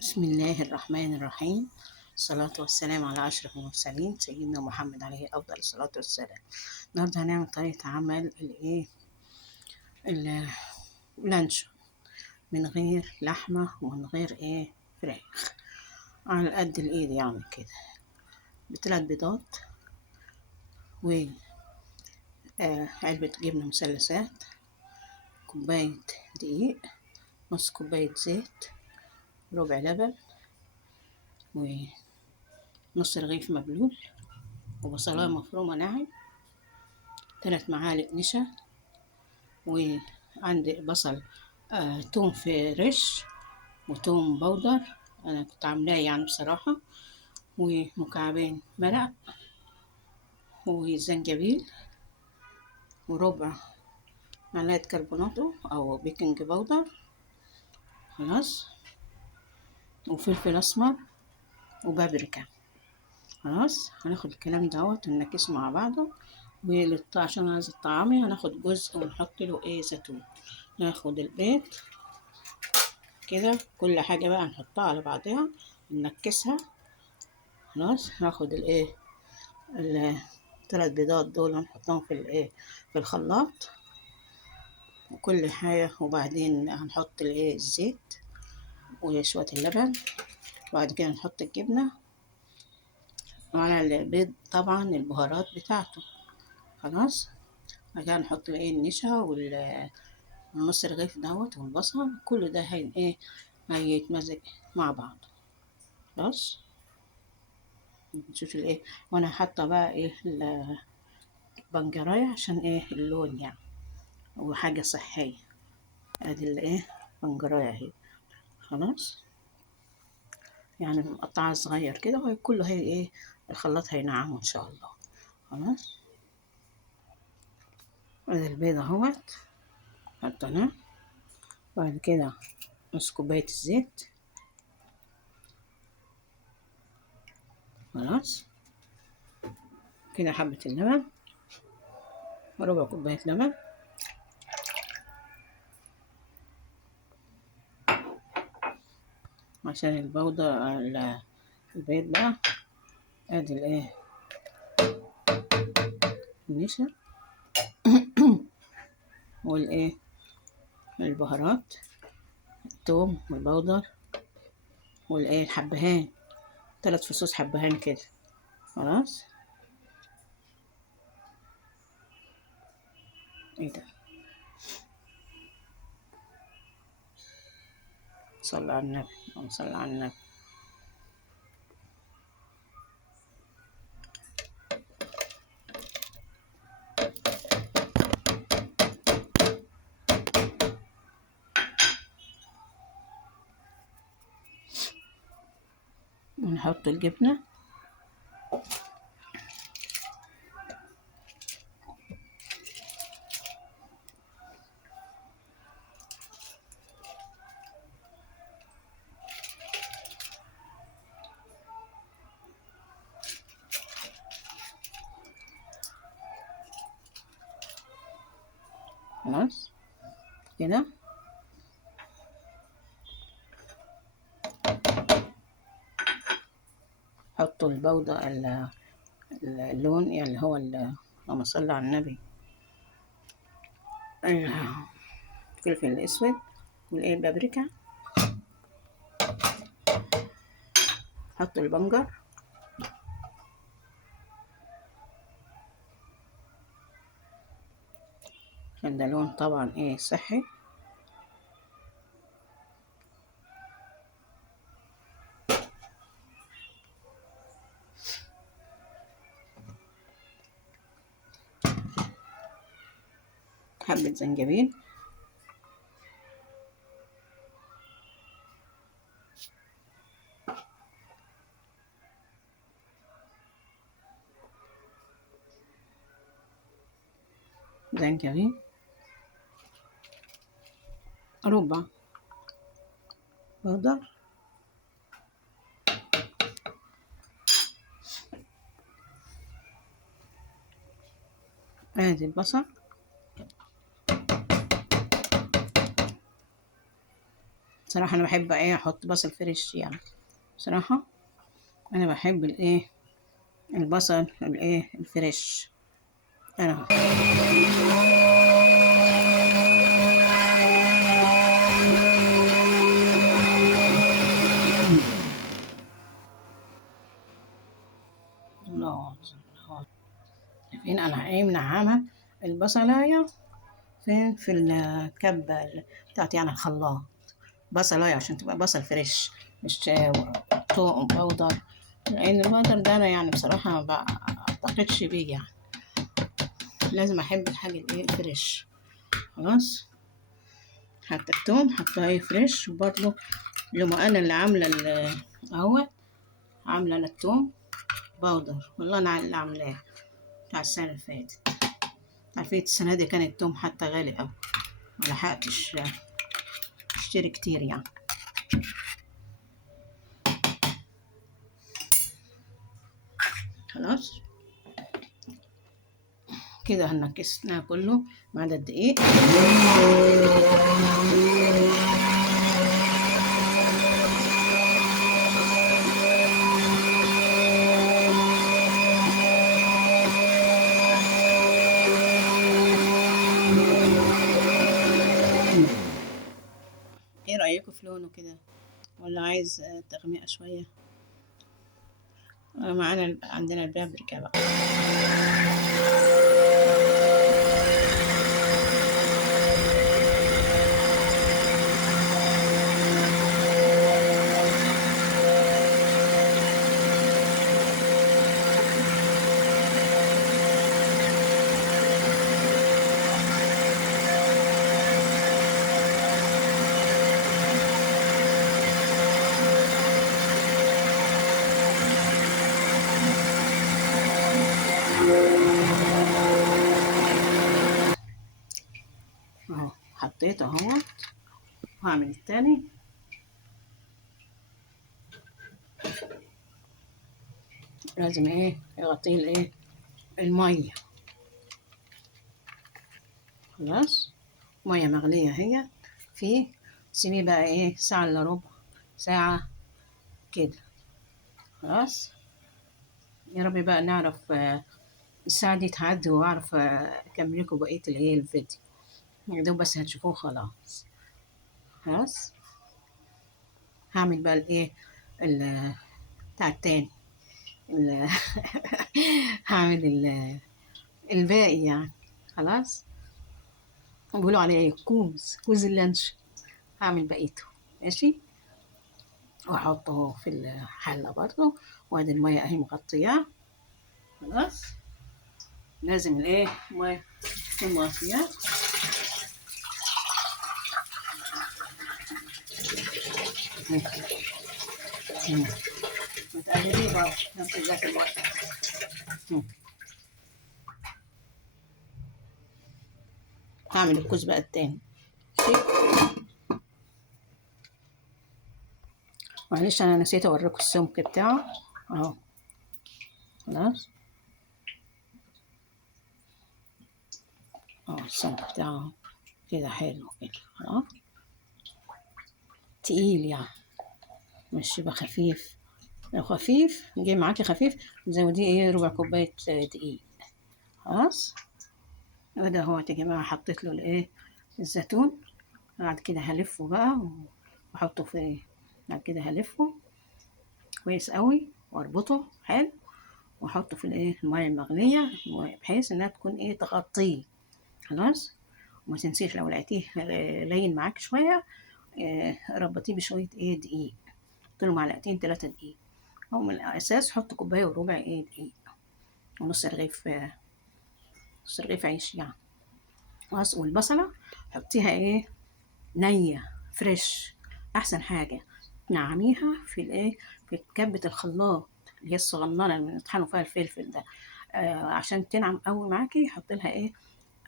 بسم الله الرحمن الرحيم. الصلاة والسلام على أشرف المرسلين سيدنا محمد عليه أفضل الصلاة والسلام. النهاردة هنعمل طريقة عمل ال- اللانشون من غير لحمة ومن غير فراخ، على قد الإيد يعني كده، بثلاث بيضات وعلبة جبنة مثلثات، كوباية دقيق، نص كوباية زيت، ربع لبن، ونص رغيف مبلول، وبصلاية مفرومة ناعم، 3 معالق نشا، وعندي بصل، توم فريش وتوم بودر، انا كنت عاملاه يعني بصراحة، ومكعبين مرق وزنجبيل، وربع معلقة كربوناتو او بيكنج باودر، خلاص، وفلفل اسمر وبابريكا. خلاص، هناخد الكلام دوت وننكسه مع بعضه. عشان عايز الطعامي هناخد جزء ونحط له زيتون. ناخد البيض كده، كل حاجة بقى نحطها على بعضها ننكسها. خلاص، هاخد الثلاث بيضات دول هنحطهم في الخلاط وكل حاجة، وبعدين هنحط الزيت وشوية اللبن، وبعد كده نحط الجبنة وعلى البيض طبعا البهارات بتاعته. خلاص، بعد كده نحط النشا والنص رغيف دوت والبصل، كل ده هيتمزج مع بعض. خلاص، نشوف وانا حاطه بقى البنجراية عشان اللون يعني، وحاجة صحية. ادي بنجراية اهي. خلاص، يعني مقطعة صغير كده، وهي كله الخلاط هينعمه ان شاء الله. خلاص، ادي البيض اهوت حطيناه، بعد كده نص كوباية الزيت. خلاص، كده حبة اللبن، وربع كوباية لبن، عشان البيض بقى. ادي النشا والايه البهارات، الثوم والبودر الحبهان، 3 فصوص حبهان كده. خلاص، ايه ده، صلى على النبي، اللهم صل على النبي. ونحط الجبنة. خلاص كده، حطوا البودرة اللون يعني اللي هو اللهم صل على النبي، الفلفل الأسود والبابريكا. حطوا البنجر، عشان ده لون طبعا صحي. حبة زنجبيل، زنجبيل، ربع بودر، ادي البصل، صراحة أنا بحب إيه أحط بصل فريش يعني. صراحة أنا بحب الإيه البصل الإيه الفريش. أنا الله. فين أنا إيه منعمة البصلاية فين في الكبة بتاعتي يعني الخلاط. بصلاية عشان تبقى بصل فريش، مش توم بودر، لأن البودر ده أنا يعني بصراحة ما بعتقدش بيه يعني. لازم أحب الحاجة الإيه الفريش. خلاص. حتى التوم حطها إيه فريش، وبرضه لما أنا اللي عاملة أهو عاملة أنا التوم بودر، والله أنا اللي عاملاه بتاع السنة اللي فاتت. عارفين السنة دي كان التوم حتى غالي أوي، ملحقتش اشتري كتير يعني. خلاص كده هنكسناه كله ما عدا الدقيق. ايه رأيكم في لونه كده، ولا عايز تغميقة شوية؟ معانا عندنا البابريكا بقى. اهو حطيته اهو، وهعمل التاني. لازم ايه يغطيه الايه المية. خلاص. مية مغلية هي فيه، سيبيه بقى ايه ساعة الا ربع ساعة كده. خلاص. يا رب بقى نعرف الساعة دي تعدي وأعرف أكمل لكم بقية الإيه الفيديو. يا دوب بس هتشوفوه خلاص. خلاص. هعمل بقى الإيه بتاع التاني ال- هعمل الباقي يعني. خلاص. بيقولوا عليه إيه كوز اللانش. هعمل بقيته ماشي، وأحطه في الحلة برضه، وادي المية أهي مغطياه. خلاص. لازم الإيه المية تكون مغطياه. وتقلبيه برضه نفس ذات الوقت. هعمل الكوز بقى التاني. معلش انا نسيت اوريكم السمك بتاعه اهو. خلاص. اهو السمك بتاعه كده حلو كده. خلاص. تقيل يعني، مش يبقى خفيف. لو خفيف جاي معاكي خفيف زوديه ايه ربع كوباية دقيق. خلاص. وده هو يا جماعة حطيت له الايه الزيتون. بعد كده هلفه بقى واحطه في بعد كده هلفه كويس قوي واربطه حلو، واحطه في الايه الميه المغليه، بحيث انها تكون ايه تغطيه. خلاص. وما تنسيش لو لقيتيه لين معاك شويه ربطيه بشويه ايه دقيق. حط له معلقتين 3 دقيق، او من الاساس حط كوبايه وربع ايه دقيق، ونص رغيف نص رغيف عيش يعني. خلاص. والبصله حطيها ايه نيه فريش. احسن حاجه تنعميها في الايه في كبه الخلاط اللي هي الصغننه اللي بنطحنوا فيها الفلفل ده. عشان تنعم قوي معاكي حط لها ايه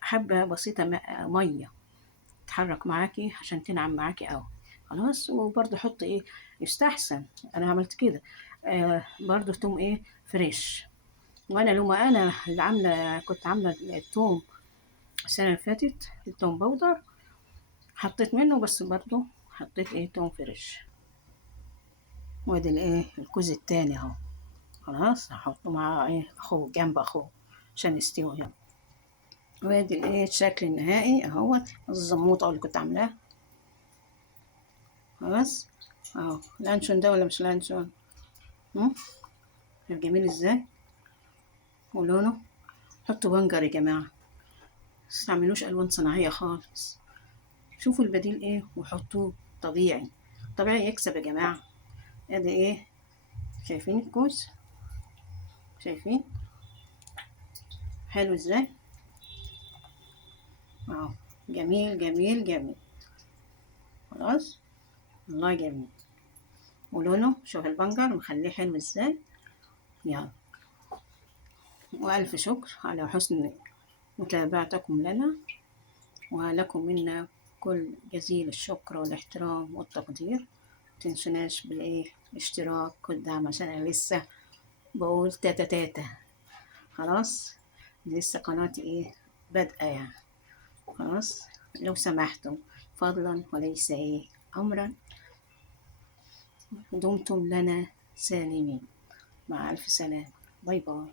حبه بسيطه ميه تتحرك معاكي عشان تنعم معاكي قوي. خلاص. وبرضه حط ايه يستحسن، انا عملت كده برضه توم ايه فريش. وانا لما انا اللي عامله كنت عامله التوم السنه اللي فاتت التوم بودر، حطيت منه بس برضه حطيت ايه توم فريش. وادي الايه الكوز التاني اهو. خلاص هحطه مع ايه اخوه جنب اخوه عشان يستوي يعني. وادي الايه الشكل النهائي اهوت الزموطه اللي كنت عاملاه. خلاص اهو لانشون ده ولا مش لانشون؟ شايف جميل ازاي ولونه. حطوا بنجر يا جماعه، متستعملوش الوان صناعيه خالص. شوفوا البديل ايه وحطوه طبيعي. طبيعي يكسب يا جماعه. ادي ايه شايفين الكوز؟ شايفين حلو ازاي؟ اهو جميل جميل جميل. خلاص والله جميل. ولونه شوف البنجر مخليه حلو ازاي. يلا وألف شكر على حسن متابعتكم لنا، ولكم منا كل جزيل الشكر والاحترام والتقدير. متنسوناش بالايه الاشتراك والدعم عشان انا لسه بقول تاتا تاتا. خلاص لسه قناتي ايه بادئة يعني. خلاص لو سمحتم فضلا وليس ايه امرا دمتم لنا سالمين. مع الف سلامة. باي باي.